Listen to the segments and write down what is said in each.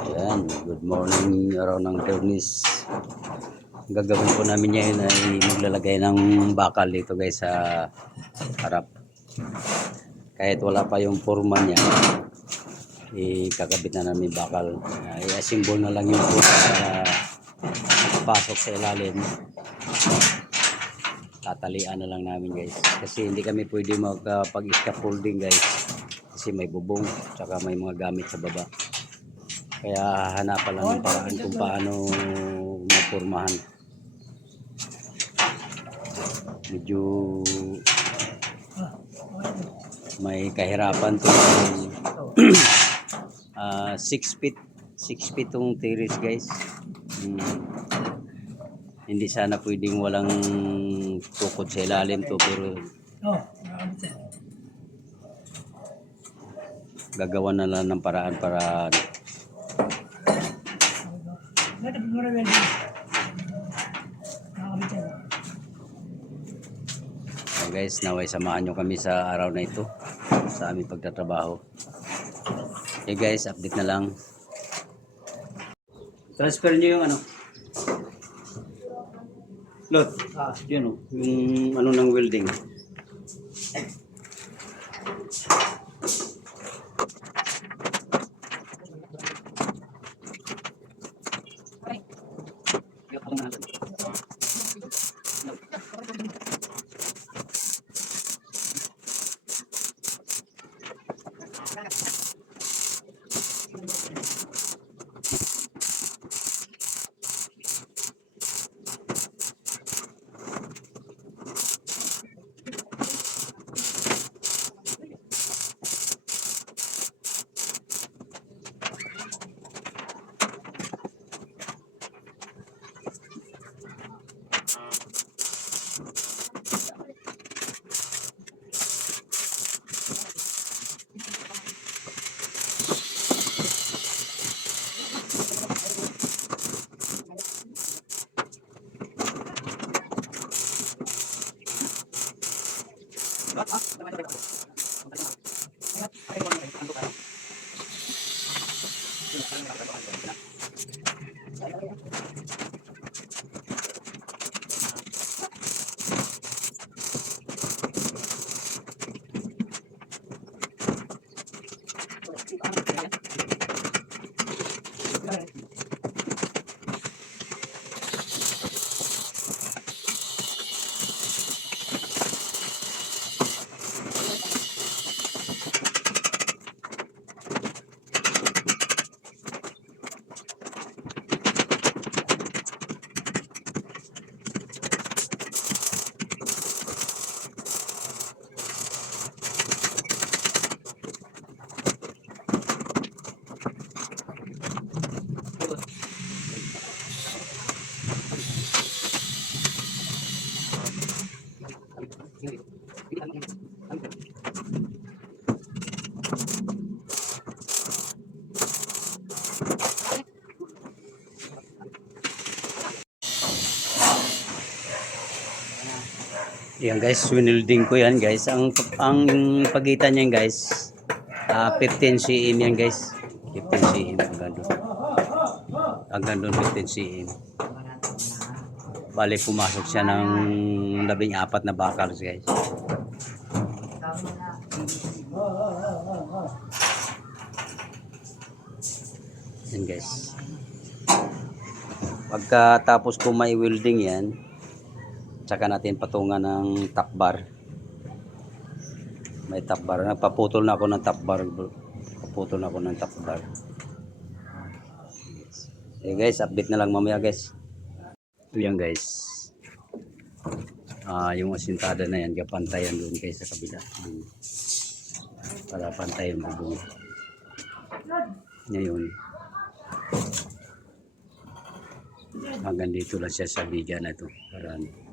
Ayan, good morning araw ng Bernis. Ang gagawin po namin ngayon ay maglalagay ng bakal dito guys sa harap. Kahit wala pa yung forma niya, ikakabit na namin bakal. I-assemble na lang yung para pasok sa ilalim. Tatalian na lang namin guys. Kasi hindi kami pwede magpag-scaffolding guys. Kasi may bubong, tsaka may mga gamit sa baba. Kaya hanapan lang ng paraan kung paano mapurmahan. Medyo may kahirapan to. 6 feet 6 feet tong terrace guys. Hmm. Hindi sana pwedeng walang tukod sa ilalim to pero Oh, gagawa na lang ng paraan para Nada mo rin din. Nakakabit sir. So guys, naway samahan nyo kami sa araw na ito sa aming pagtatrabaho. Okay guys, update na lang. Transfer nyo yung ano? Lot, Ah, yun o, yung ano ng welding. 頑張れ。Yan guys, winilding ko yan guys. Ang ang pagitan niyan guys, ah 15 cm yan guys. 15 cm hanggang doon. Hanggang doon 15 cm. Bale pumasok siya ng labing apat na bakal guys. Yan guys. Pagkatapos ko may welding yan, Tsaka natin patungan ng top bar. May top bar. Nagpaputol na ako ng top bar. Paputol na ako ng top bar. Okay guys, update na lang mamaya guys. Ito guys. Ah, yung asintada na yan, kapantayan doon guys sa kabila. Para pantayan mo doon. Ngayon. Hanggang dito lang siya sa video na ito. Para ano.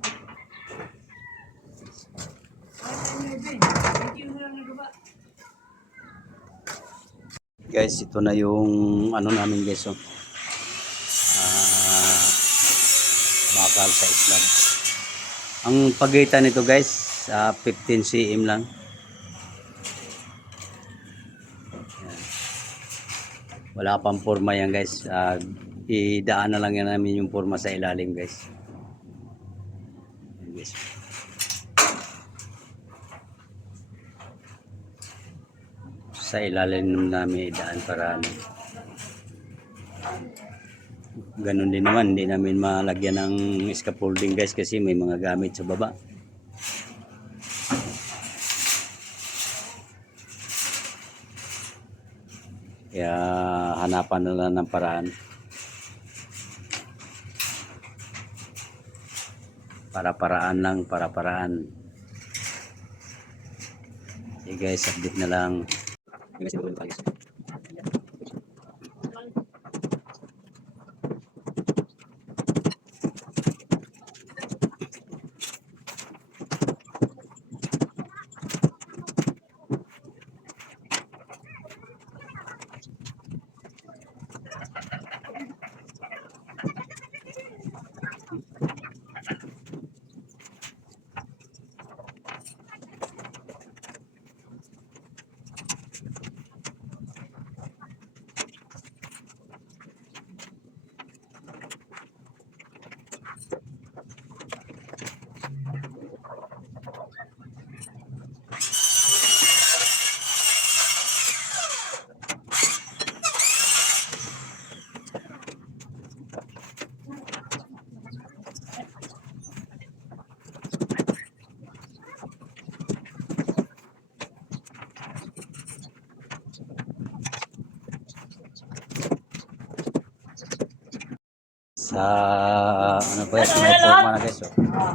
Guys, ito na yung ano namin guys. Oh. Ah, bakal sa slab. Ang pagitan nito guys, ah, 15 cm lang. Wala pang forma yan guys. Ah, idaan na lang yan namin yung forma sa ilalim guys. Guys. Sa ilalim namin idaan para ano. Ganun din naman, hindi namin malagyan ng scaffolding guys kasi may mga gamit sa baba. Kaya hanapan na lang ng paraan. Para paraan lang, para paraan. Okay guys, update na lang. Dengan siapa? Sa ano ba yan? May forma na guys. Oh.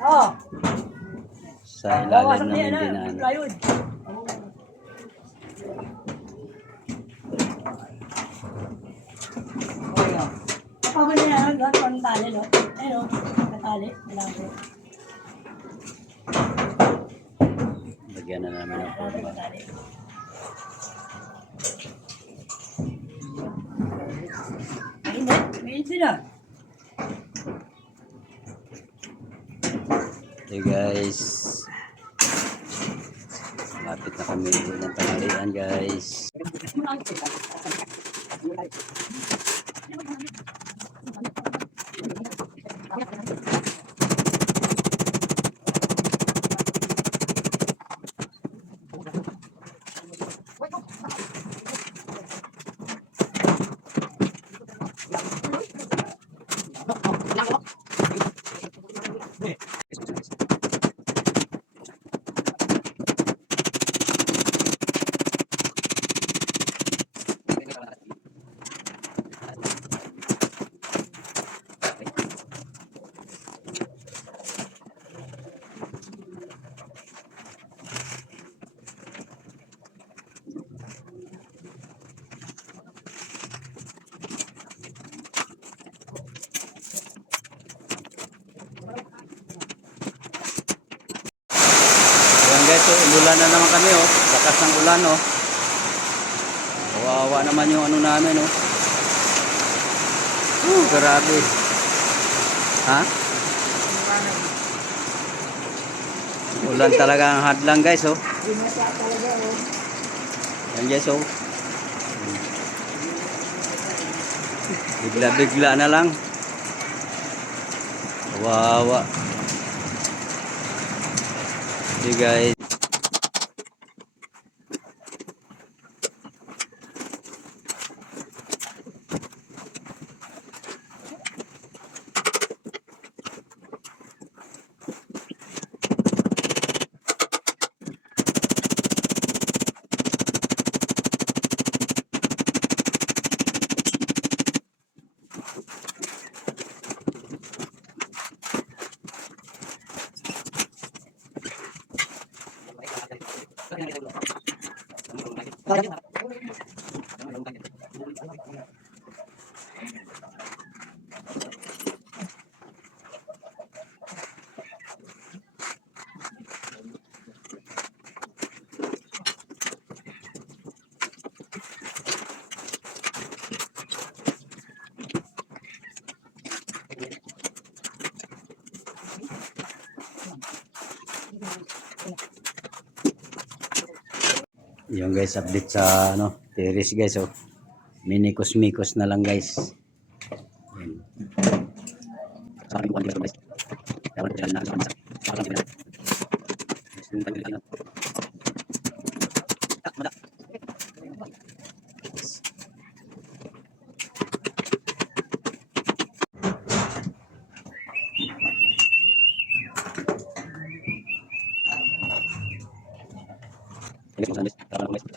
Oh, Sa ilalim namin dinaan. Plywood. Ako na yan, doon, pang tali, no? No? Katali, malaki. Lagyan na namin ng forma. Ah. Okay guys. Lapit na kami ng tanghalian guys. Ayan umulan na naman kami oh. Lakas ng ulan oh. Kawawa naman yung ano namin oh. Uh, grabe. Ha? Ulan talaga ang hadlang guys oh. Yan guys oh. Bigla-bigla na lang. Kawawa. Okay guys. para. Yung guys, update sa ano, terrace guys oh. Minikos-mikos na lang guys. Yan. Sa akin ko guys. Dapat ko na sa masa. Sa akin ko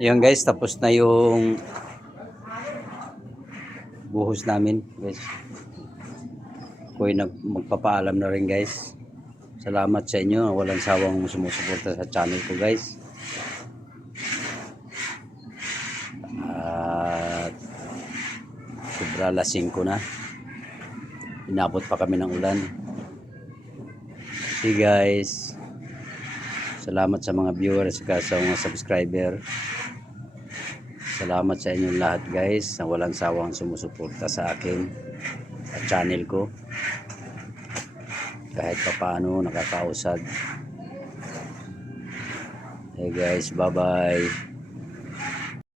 Yan guys, tapos na yung buhos namin guys. Ako'y nag magpapaalam na rin guys. Salamat sa inyo. Walang sawang sumusuporta sa channel ko guys. At sobra lasing ko na. Inabot pa kami ng ulan. See guys. Salamat sa mga viewers at sa mga subscriber. Salamat sa inyong lahat guys na walang sawang sumusuporta sa akin at channel ko. Kahit pa paano nakakausad. Hey guys, bye bye.